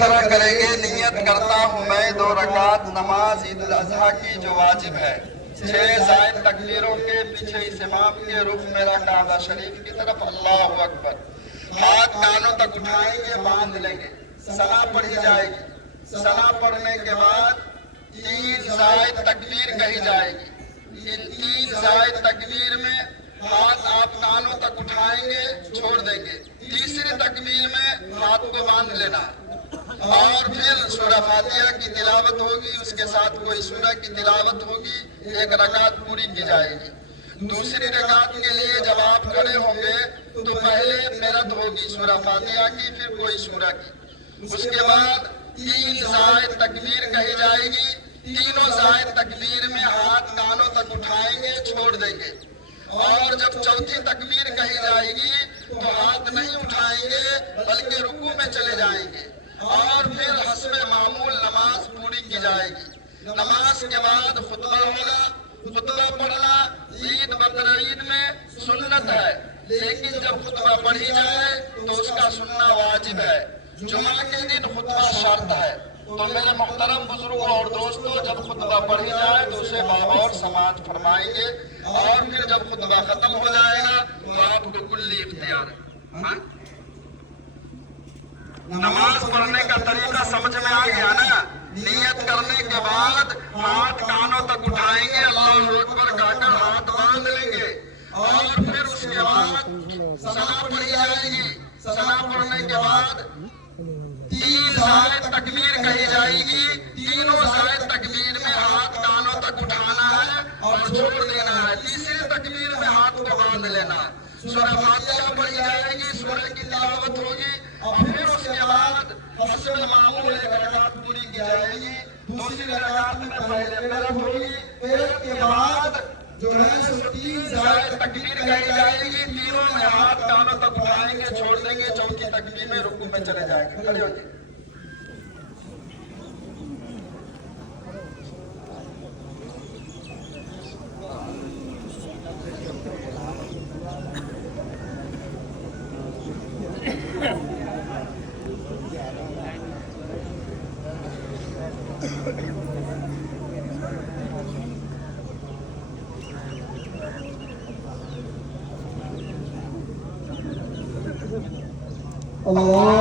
طرح کریں گے. نیت کرتا ہوں میں 2 رکعت نماز عید الاضحیٰ کی جو واجب ہے. 6 زائد تکبیروں کے پیچھے اس امام کے رخ میرا کعبہ شریف کی طرف. اللہ اکبر. ہاتھ کانوں تک اٹھائیں گے, باندھ لیں گے. ثنا پڑھی جائے گی. ثنا پڑھنے کے بعد 3 زائد تکبیر کہی جائے گی. ان 3 زائد تکبیر میں ہاتھ آپ کانوں تک اٹھائیں گے, چھوڑ دیں گے. تیسری تکبیر میں ہاتھ کو باندھ لینا اور پھر سورہ فاتحہ کی تلاوت ہوگی, اس کے ساتھ کوئی سورہ کی تلاوت ہوگی. 1 رکعت پوری کی جائے گی. دوسری رکعت کے لیے جب آپ کھڑے ہوں گے تو پہلے قرأت ہوگی سورہ فاتحہ کی, پھر کوئی سورہ کی. اس کے بعد 3 زائد تکبیر کہی جائے گی. تینوں زائد تکبیر میں ہاتھ کانوں تک اٹھائیں گے, چھوڑ دیں گے. اور جب چوتھی تکبیر کہی جائے گی تو ہاتھ نہیں اٹھائیں گے بلکہ رکوع میں چلے جائیں گے اور پھر حسب معمول نماز پوری کی جائے گی. نماز کے بعد خطبہ ہوگا. خطبہ پڑھنا عید بقرعید میں سنت ہے, لیکن جب خطبہ پڑھی جائے تو اس کا سننا واجب ہے. جمعہ کے دن خطبہ شرط ہے. تو میرے محترم بزرگوں اور دوستوں, جب خطبہ پڑھی جائے تو اسے بغور سماعت فرمائیں گے اور پھر جب خطبہ ختم ہو جائے گا تو آپ کو کلی اختیار ہے. نماز پڑھنے کا طریقہ سمجھ میں آ گیا نا. نیت کرنے کے بعد ہاتھ کانوں تک اٹھائیں گے, اللہ اکبر کہہ کر ہاتھ باندھ لیں گے اور پھر اس کے بعد ثنا پڑھی جائے گی. ثنا پڑھنے کے بعد 3 زائد تکبیر کہی جائے گی. تینوں زائد تکبیر میں ہاتھ کانوں تک اٹھانا ہے اور چھوڑ دینا ہے. تیسری تکبیر میں ہاتھ کو باندھ لینا ہے. سورہ فاتحہ پڑھی جائے گی, سورہ کی تلاوت ہوگی اور پھر اس کے بعد حسب معمول 1 رکعت پوری کی جائے گی. دوسری رکعت میں پہلے قرأت ہوگی, قرأت کے بعد جو ہے 3 زائد تکبیر کہی جائے گی. تینوں میں ہاتھ کانوں تک اٹھائیں گے, چھوڑ دیں گے. چوتھی تکبیر میں رکوع میں چلے جائیں گے. کھڑے ہو جائیں. اللہ